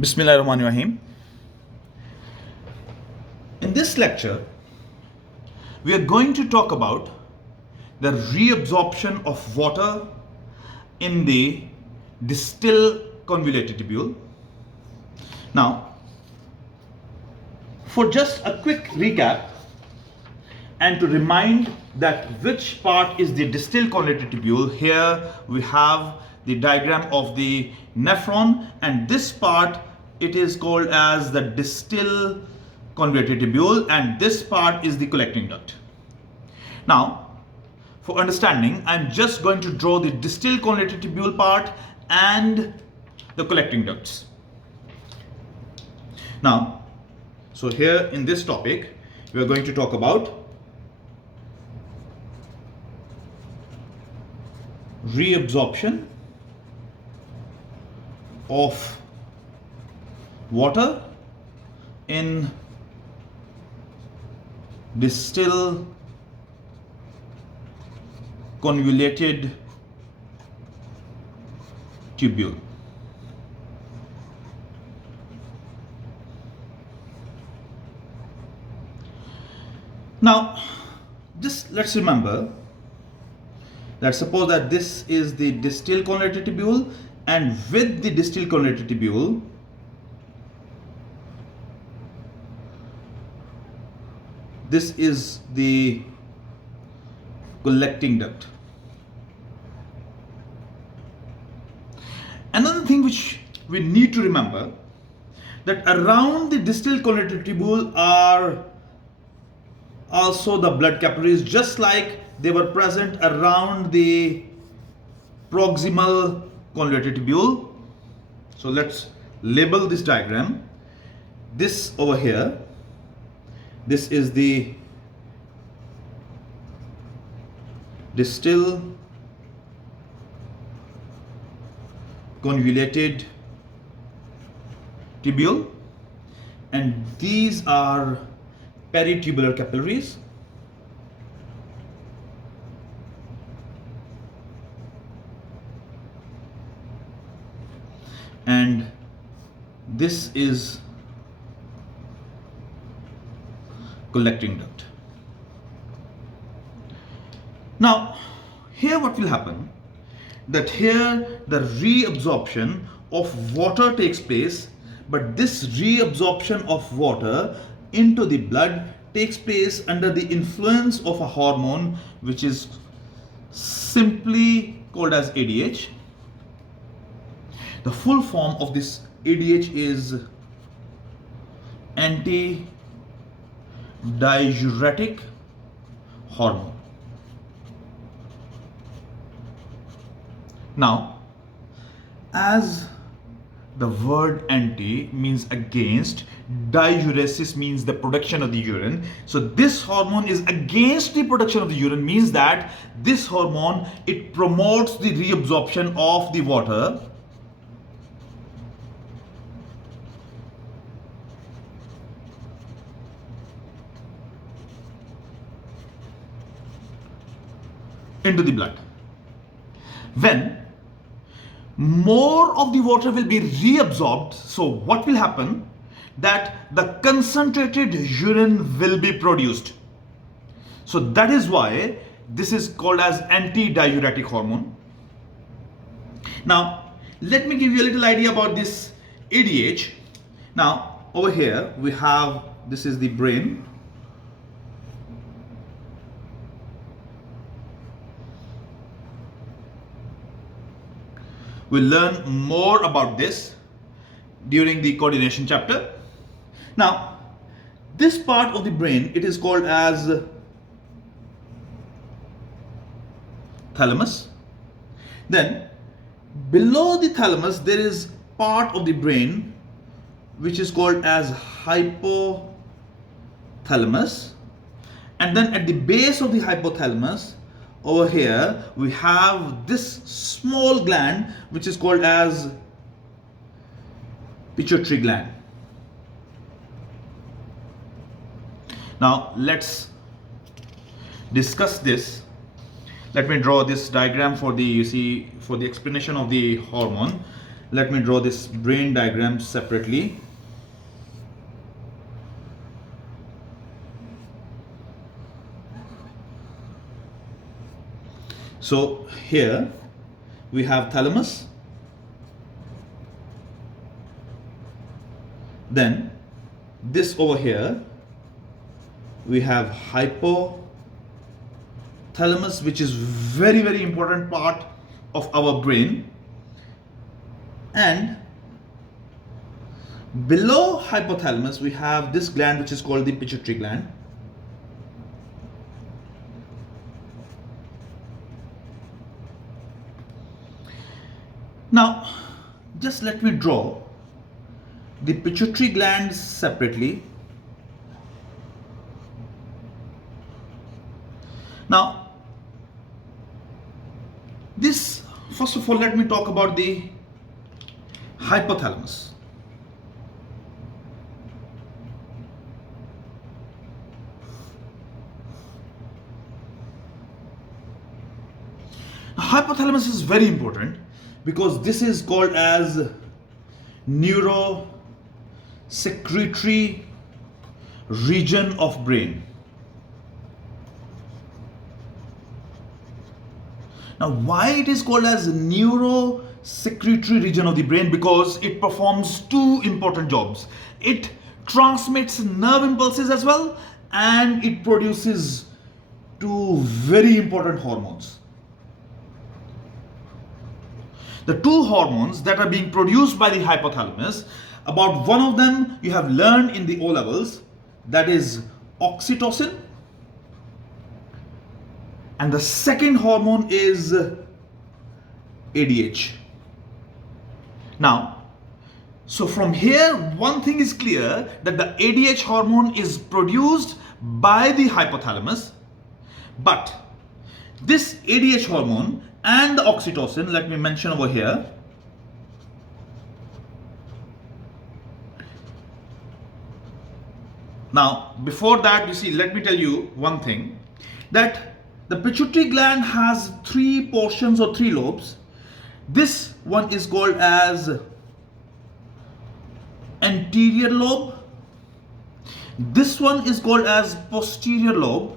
Bismillahirrahmanirrahim. In this lecture, we are going to talk about the reabsorption of water in the Distil Convulated Tubule. Now, for just a quick recap and to remind that which part is the Distil Convulated Tubule, here we have the diagram of the nephron, and this part it is called as the Distil Convulated Tubule, and this part is the collecting duct. Now, for understanding, I'm just going to draw the Distil Convulated Tubule part and the collecting ducts. Now, so here in this topic, we are going to talk about reabsorption of water in Distil Convulated Tubule. Now, just let's remember that suppose that this is the Distil Convulated Tubule, and with the Distil Convulated Tubule, this is the collecting duct. Another thing which we need to remember, that around the Distil Convulated Tubule are also the blood capillaries, just like they were present around the proximal convoluted tubule. So let's label this diagram. This over here, this is the Distil Convulated Tubule, and these are peritubular capillaries. And this is collecting duct. Now, here what will happen, that here the reabsorption of water takes place, but this reabsorption of water into the blood takes place under the influence of a hormone which is simply called as ADH. The full form of this ADH is anti-diuretic hormone. Now, as the word anti means against, diuresis means the production of the urine. So this hormone is against the production of the urine, means that this hormone, it promotes the reabsorption of the water into the blood. When more of the water will be reabsorbed, so what will happen, that the concentrated urine will be produced. So that is why this is called as anti-diuretic hormone. Now, let me give you a little idea about this ADH. Now, over here we have, this is the brain. We'll learn more about this during the coordination chapter. Now, this part of the brain, it is called as thalamus. Then, below the thalamus, there is part of the brain which is called as hypothalamus. And then at the base of the hypothalamus, over here we have this small gland which is called as pituitary gland. Now let's discuss this. Let me draw this diagram for the, for the explanation of the hormone. let me draw this brain diagram separately. So here we have thalamus, then this over here we have hypothalamus, which is very important part of our brain, and below hypothalamus we have this gland which is called the pituitary gland. Now just let me draw the pituitary glands separately. Now this, first of all, let me talk about the hypothalamus. Hypothalamus is very important because this is called as neurosecretory region of brain. Now why it is called as neurosecretory region of the brain? Because it performs two important jobs. It transmits nerve impulses as well, and it produces two very important hormones. The two hormones that are being produced by the hypothalamus, about one of them you have learned in the O levels, that is oxytocin, and the second hormone is ADH. Now, so from here one thing is clear, that the ADH hormone is produced by the hypothalamus, but this ADH hormone and the oxytocin, let me mention over here, now before that, you see, let me tell you one thing, that the pituitary gland has three portions or three lobes. This one is called as anterior lobe, this one is called as posterior lobe,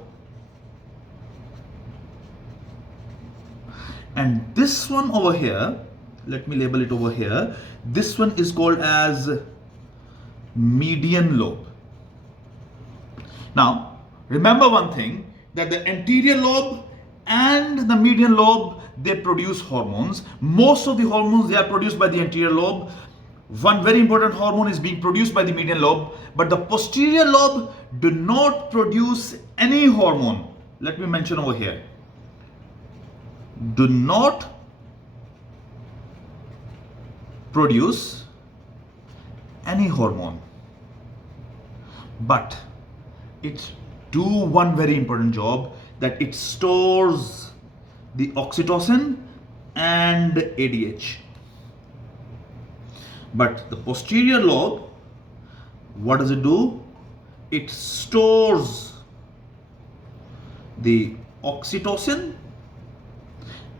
and this one over here, let me label it over here, this one is called as median lobe. Now remember one thing, that the anterior lobe and the median lobe, they produce hormones. Most of the hormones, they are produced by the anterior lobe. One very important hormone is being produced by the median lobe, but the posterior lobe do not produce any hormone. Let me mention over here, do not produce any hormone, but it do one very important job, that it stores the oxytocin and ADH. But the posterior lobe, what does it do? It stores the oxytocin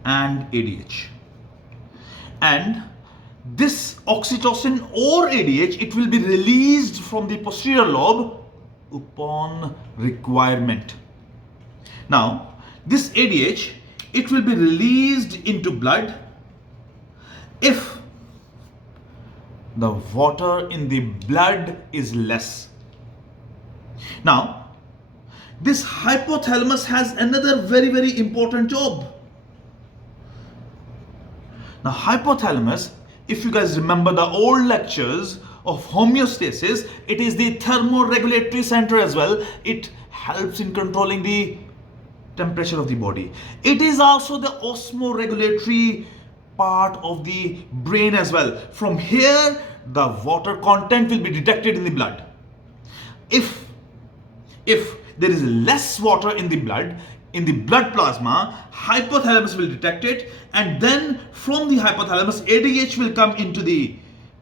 and ADH, and this oxytocin or ADH, it will be released from the posterior lobe upon requirement. Now this ADH, it will be released into blood if the water in the blood is less. Now this hypothalamus has another very important job. Now hypothalamus, if you guys remember the old lectures of homeostasis, it is the thermoregulatory center as well. It helps in controlling the temperature of the body. It is also the osmoregulatory part of the brain as well. From here, the water content will be detected in the blood. If there is less water in the blood plasma, hypothalamus will detect it, and then from the hypothalamus, ADH will come into the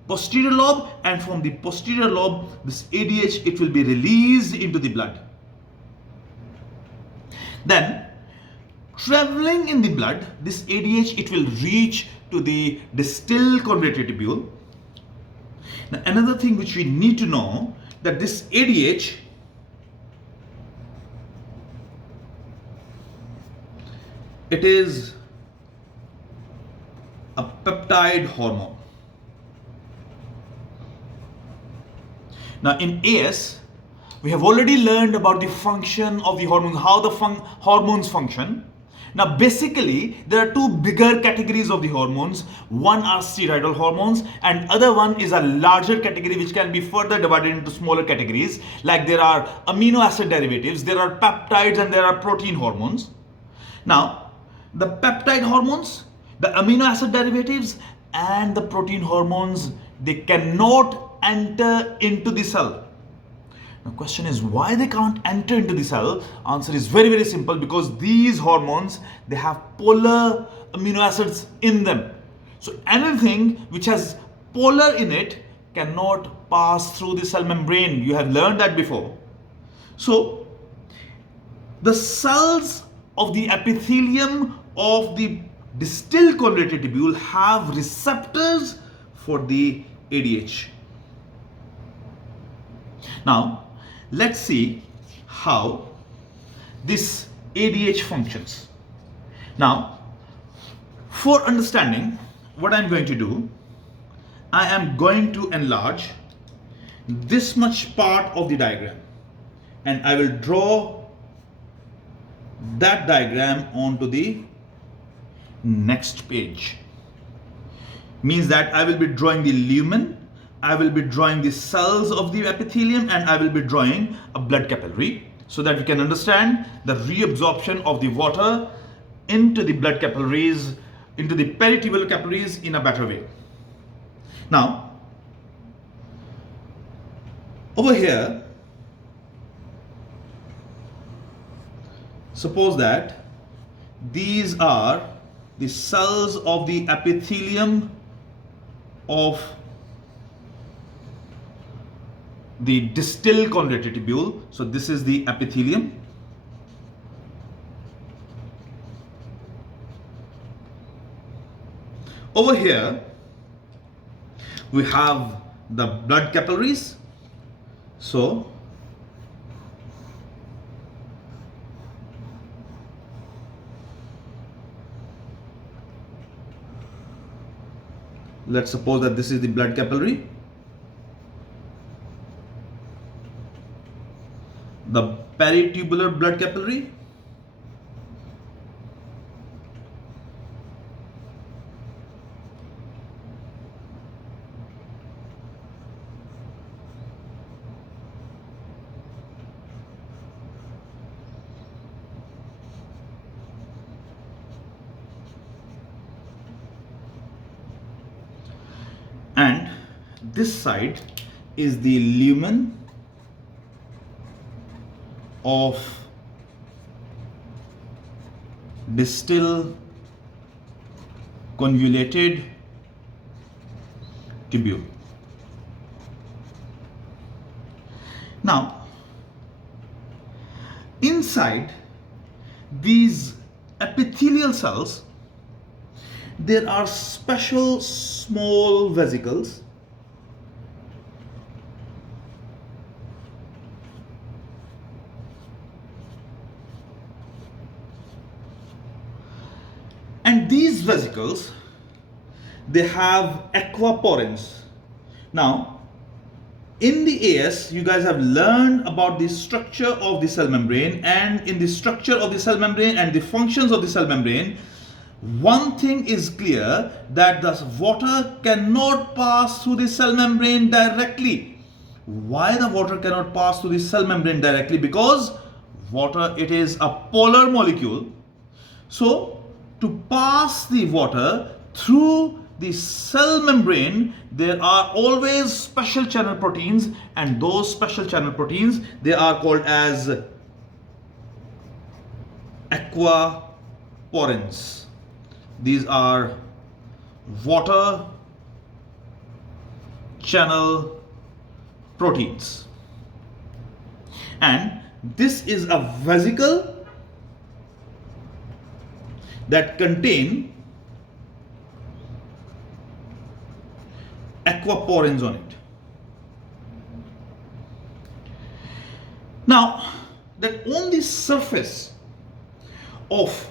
posterior lobe, and from the posterior lobe, this ADH, it will be released into the blood. Then traveling in the blood, this ADH, it will reach to the distilled convoluted tubule. Now, another thing which we need to know, that this ADH it is a peptide hormone. Now in AS, we have already learned about the function of the hormones, how the hormones function. Now basically there are two bigger categories of the hormones. One are steroidal hormones and other one is a larger category which can be further divided into smaller categories. Like there are amino acid derivatives, there are peptides, and there are protein hormones. Now the peptide hormones, the amino acid derivatives, and the protein hormones, they cannot enter into the cell. The question is why they can't enter into the cell. Answer is very, very simple, because these hormones, they have polar amino acids in them. So anything which has polar in it cannot pass through the cell membrane. You have learned that before. So the cells of the epithelium of the distilled convoluted tubule have receptors for the ADH. Now let's see how this ADH functions. Now, for understanding, what I'm going to do, I am going to enlarge this much part of the diagram, and I will draw that diagram onto the next page. Means that I will be drawing the lumen, I will be drawing the cells of the epithelium, and I will be drawing a blood capillary, so that we can understand the reabsorption of the water into the blood capillaries, into the peritubular capillaries in a better way. Now, over here, suppose that these are the cells of the epithelium of the distilled convoluted tubule. So this is the epithelium. Over here we have the blood capillaries. So let's suppose that this is the blood capillary. The peritubular blood capillary, and this side is the lumen of distilled convoluted tubule. Now, inside these epithelial cells, there are special small vesicles and these vesicles, they have aquaporins. Now in the AS, you guys have learned about the structure of the cell membrane, and in the structure of the cell membrane and the functions of the cell membrane, one thing is clear, that the water cannot pass through the cell membrane directly. Why the water cannot pass through the cell membrane directly? Because water, it is a polar molecule. So to pass the water through the cell membrane, there are always special channel proteins, and those special channel proteins, they are called as aquaporins. These are water channel proteins, and this is a vesicle that contain aquaporins on it. Now, that on the surface of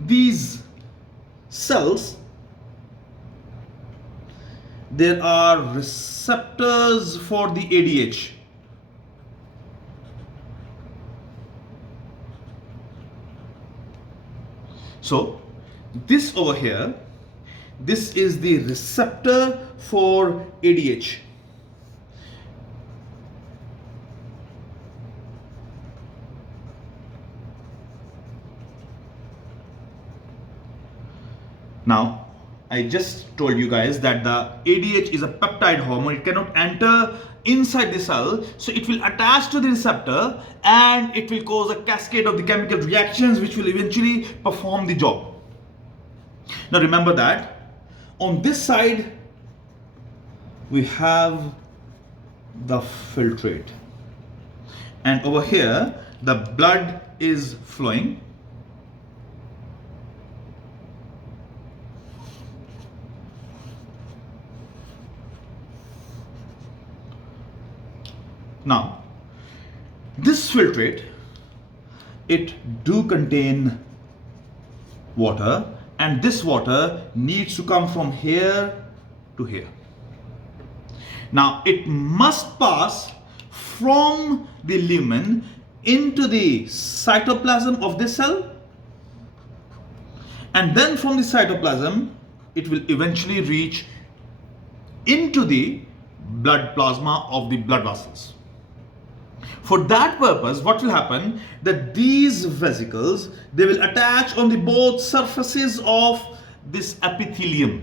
these cells, there are receptors for the ADH. So, this over here, this is the receptor for ADH. Now, I just told you guys that the ADH is a peptide hormone. It cannot enter inside the cell, so it will attach to the receptor and it will cause a cascade of the chemical reactions which will eventually perform the job. Now remember that on this side we have the filtrate, and over here the blood is flowing. Now, this filtrate, it do contain water, and this water needs to come from here to here. Now, it must pass from the lumen into the cytoplasm of this cell, and then from the cytoplasm, it will eventually reach into the blood plasma of the blood vessels. For that purpose, what will happen, that these vesicles, they will attach on the both surfaces of this epithelium.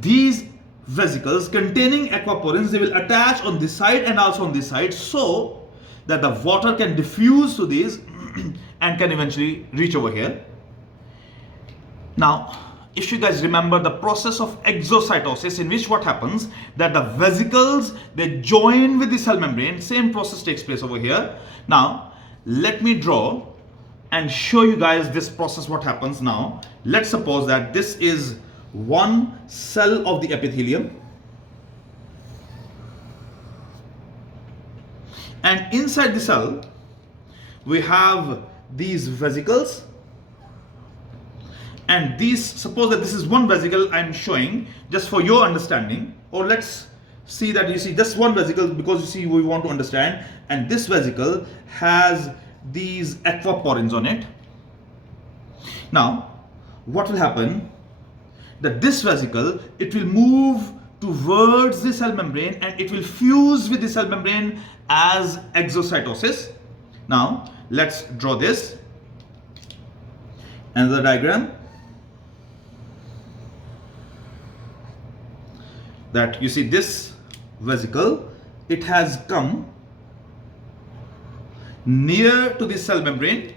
These vesicles containing aquaporins, they will attach on this side and also on this side, so that the water can diffuse to these and can eventually reach over here. Now, if you guys remember the process of exocytosis, in which what happens, that the vesicles, they join with the cell membrane, same process takes place over here. Now, let me draw and show you guys this process, what happens now. Let's suppose that this is one cell of the epithelium, and inside the cell, we have these vesicles. And these, suppose that this is one vesicle I'm showing just for your understanding, or let's see that you see just one vesicle, because you see we want to understand, and this vesicle has these aquaporins on it. Now, what will happen, that this vesicle, it will move towards the cell membrane and it will fuse with the cell membrane as exocytosis. Now, let's draw this, another diagram. That you see this vesicle, it has come near to the cell membrane,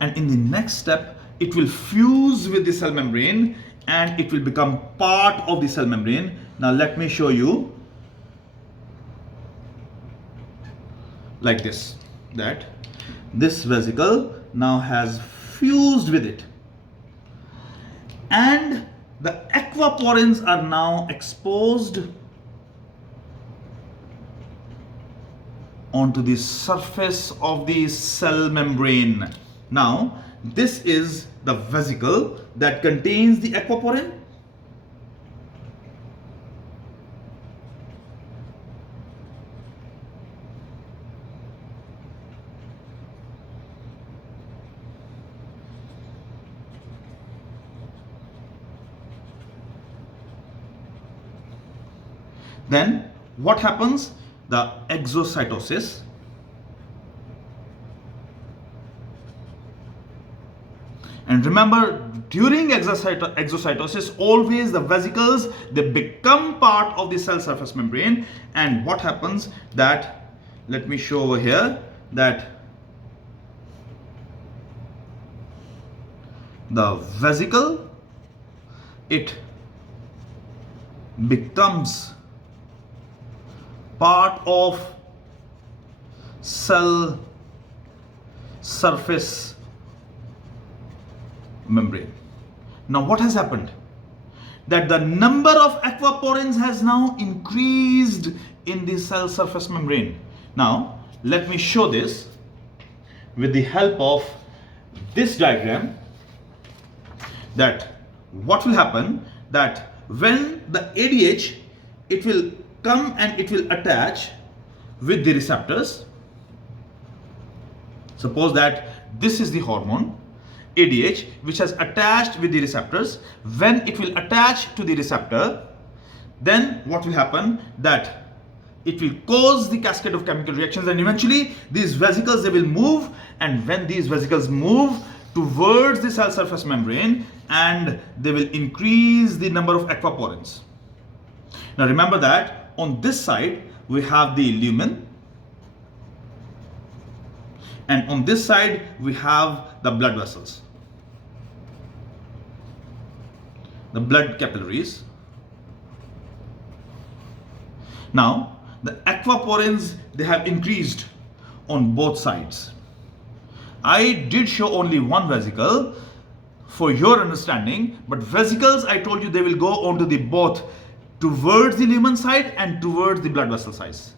and in the next step it will fuse with the cell membrane and it will become part of the cell membrane. Now let me show you like this, that this vesicle now has fused with it, and the aquaporins are now exposed onto the surface of the cell membrane. Now, this is the vesicle that contains the aquaporin. Then what happens? The exocytosis. And remember, during exocytosis, always the vesicles, they become part of the cell surface membrane. And what happens, that, let me show over here, that the vesicle, it becomes part of cell surface membrane. Now what has happened? That the number of aquaporins has now increased in the cell surface membrane. Now let me show this with the help of this diagram, that what will happen, that when the ADH, it will come and it will attach with the receptors. Suppose that this is the hormone ADH which has attached with the receptors. When it will attach to the receptor, then what will happen, that it will cause the cascade of chemical reactions, and eventually these vesicles, they will move, and when these vesicles move towards the cell surface membrane, and they will increase the number of aquaporins. Now remember that on this side we have the lumen, and on this side we have the blood vessels, the blood capillaries. Now the aquaporins, they have increased on both sides. I did show only one vesicle for your understanding, but vesicles, I told you, they will go onto the both towards the lumen side and towards the blood vessel size.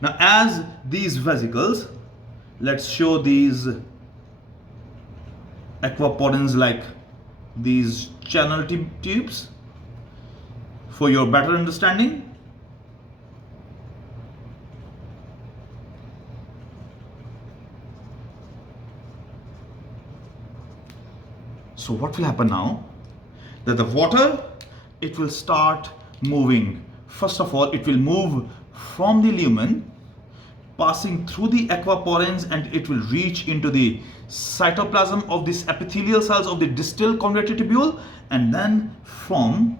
Now as these vesicles, let's show these aquaporins like these channel tubes for your better understanding. So what will happen now, that the water, it will start moving. First of all, it will move from the lumen, passing through the aquaporins, and it will reach into the cytoplasm of these epithelial cells of the distal convoluted tubule, and then from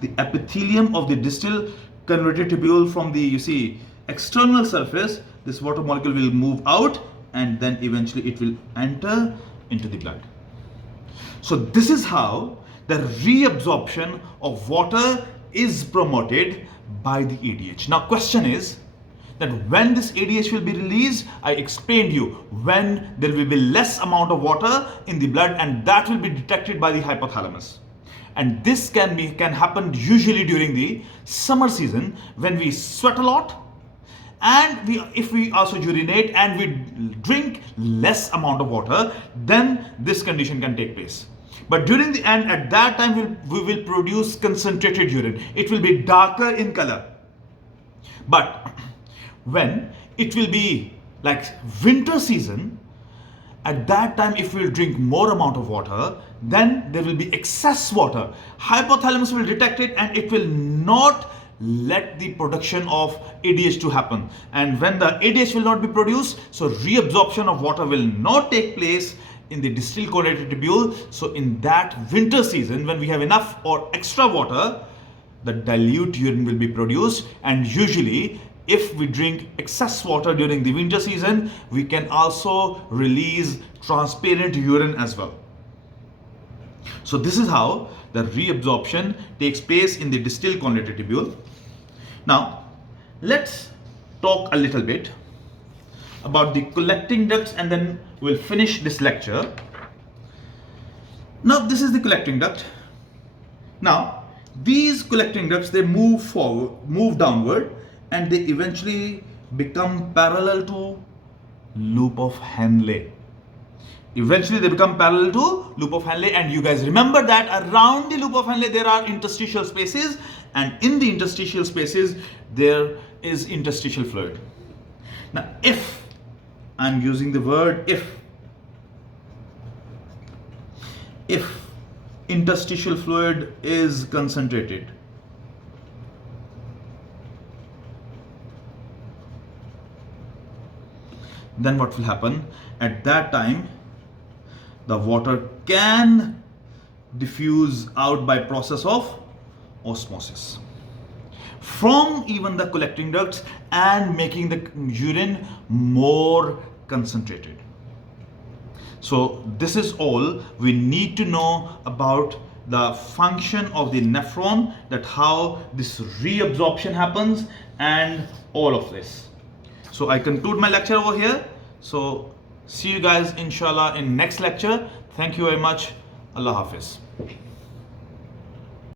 the epithelium of the distal convoluted tubule, from the, you see, external surface, this water molecule will move out, and then eventually it will enter into the blood. So this is how the reabsorption of water is promoted by the ADH. Now question is that when this ADH will be released, I explained you, when there will be less amount of water in the blood, and that will be detected by the hypothalamus. And this can happen usually during the summer season, when we sweat a lot, and if we also urinate and we drink less amount of water, then this condition can take place. But during the end, at that time, we will produce concentrated urine. It will be darker in color. But when it will be like winter season, at that time, if we will drink more amount of water, then there will be excess water. Hypothalamus will detect it, and it will not let the production of ADH to happen. And when the ADH will not be produced, so reabsorption of water will not take place in the distil convoluted tubule. So in that winter season, when we have enough or extra water, the dilute urine will be produced. And usually if we drink excess water during the winter season, we can also release transparent urine as well. So this is how the reabsorption takes place in the distil convoluted tubule. Now let's talk a little bit about the collecting ducts, and then we'll finish this lecture. Now this is the collecting duct. Now these collecting ducts, they move forward, move downward, and they eventually become parallel to loop of Henle. Eventually they become parallel to loop of Henle, and you guys remember that around the loop of Henle there are interstitial spaces, and in the interstitial spaces there is interstitial fluid. Now if I'm using the word if interstitial fluid is concentrated, then what will happen? At that time, the water can diffuse out by process of osmosis from even the collecting ducts and making the urine more concentrated. So this is all we need to know about the function of the nephron, that how this reabsorption happens and all of this. So I conclude my lecture over here. So see you guys inshallah in next lecture. Thank you very much. Allah Hafiz.